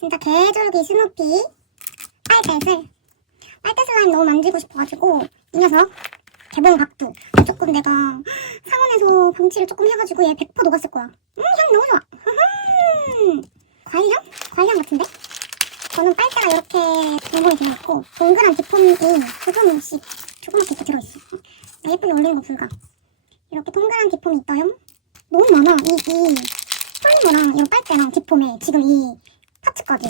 진짜 개졸기 스누피. 빨대슬. 빨대 슬라임 너무 만지고 싶어가지고 이 녀석. 개봉 각도 조금 내가 상온에서 방치를 조금 해가지고 얘 100% 녹았을 거야. 음 향 너무 좋아. 과일향? 과일향 같은데? 저는 빨대가 이렇게 개봉이 되어 있고 동그란 기폼이 조금씩 조그맣게 이렇게 들어있어. 나 예쁘게 올리는 거 불가. 이렇게 동그란 기폼이 있다요? 너무 많아. 이, 이. 폴리머랑 이 빨대랑 기폼에 지금 이 파츠까지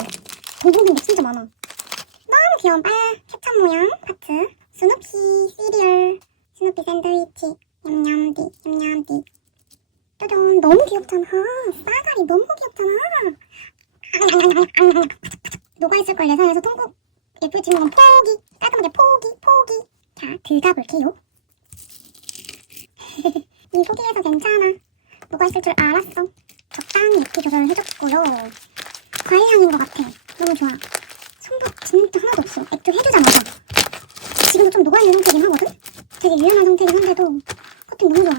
동동된 게 진짜 많아. 너무 귀여운 빨 케찹 모양 파츠 스누피 시리얼 스누피 샌드위치. 냠냠디 냠냠디. 짜잔. 너무 귀엽잖아. 싸가리 너무 귀엽잖아. 녹아있을 걸 예상해서 통곡. 예쁠 지목은 포기. 깔끔하게 포기 포기. 자 들어가 볼게요. 이 포기에서 괜찮아. 녹아있을 줄 알았어. 적당히 예쁘게 조절을 해줬고요 것 같아. 너무 좋아. 손도 진짜 하나도 없어. 액조 해주자마자 지금도 좀 녹아있는 상태긴 하거든? 되게 유연한 상태긴 한데도 코팅 너무 좋아.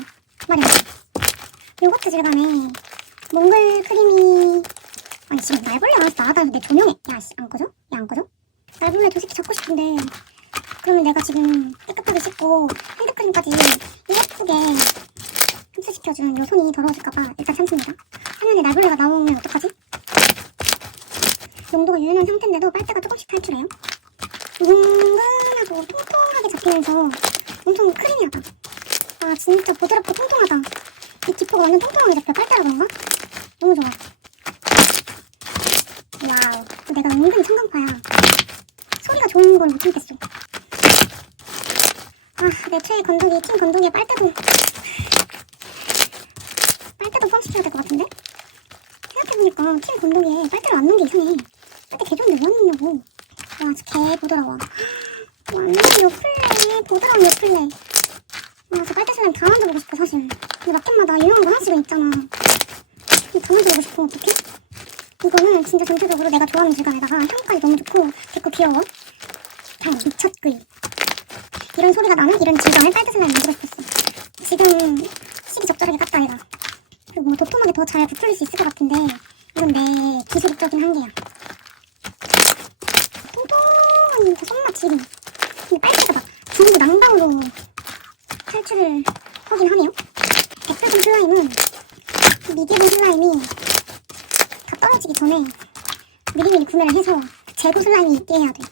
말이야 요거트 질감에 몽골 크림이 아니 지금 날벌레 나왔어. 나가다 내 조명해 야안 꺼져? 야 안 꺼져? 날벌레 저 새끼 잡고 싶은데. 그러면 내가 지금 깨끗하게 씻고 핸드크림까지 예쁘게 흡수시켜준 요 손이 더러워질까봐 일단 참습니다. 화면에 날벌레가 나오면 어떡하지? 농도가 유연한 상태인데도 빨대가 조금씩 탈출해요. 은근하고 통통하게 잡히면서 엄청 크리미하다. 아 진짜 부드럽고 통통하다. 이 기포가 완전 통통하게 잡혀. 빨대라 그런가? 너무 좋아. 와우. 내가 은근히 청강파야. 소리가 좋은 걸 못 참겠어. 아 내 최애 건더기 팀 건더기의 빨대도 빨대도 포함시켜야 될 것 같은데? 생각해보니까 팀 건더기에 빨대를 안 넣은 게 이상해 빨대 개 좋은데 뭐 넣냐고. 와 진짜 개 부드러워. 완전 요플레 부드러운 요플레 아저 빨대 슬라임 다 만져보고 싶어 사실. 근데 마켓마다 유명한 거 하나씩은 있잖아. 근데 다 만져보고 싶어 어떡해? 이거는 진짜 전체적으로 내가 좋아하는 질감에다가 향까지 너무 좋고 됐고 귀여워. 향 미쳤구이 이런 소리가 나는 이런 질감의 빨대 슬라임 만들고 싶었어. 지금 시기 적절하게 깠다 얘가. 그리고 뭐 도톰하게 더 잘 부풀릴 수 있을 것 같은데 이건 내 기술적인 한계야 통통한 그 손맛 지금 근데 빨대가 막 전부 난방으로 탈출을 하긴 하네요. 백설공 슬라임은 미개봉 슬라임이 다 떨어지기 전에 미리미리 구매를 해서 재고 슬라임이 있게 해야 돼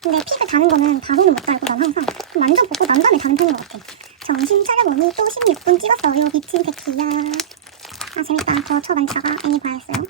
근데 픽을 다는 거는 바로는 못 달고 난 항상 만져보고 난 다음에 다는 편인 것 같아. 정신 차려보니 또 16분 찍었어요. 미친 새끼야. 아 재밌다. 저쳐 만지다가 애니 봐야겠어요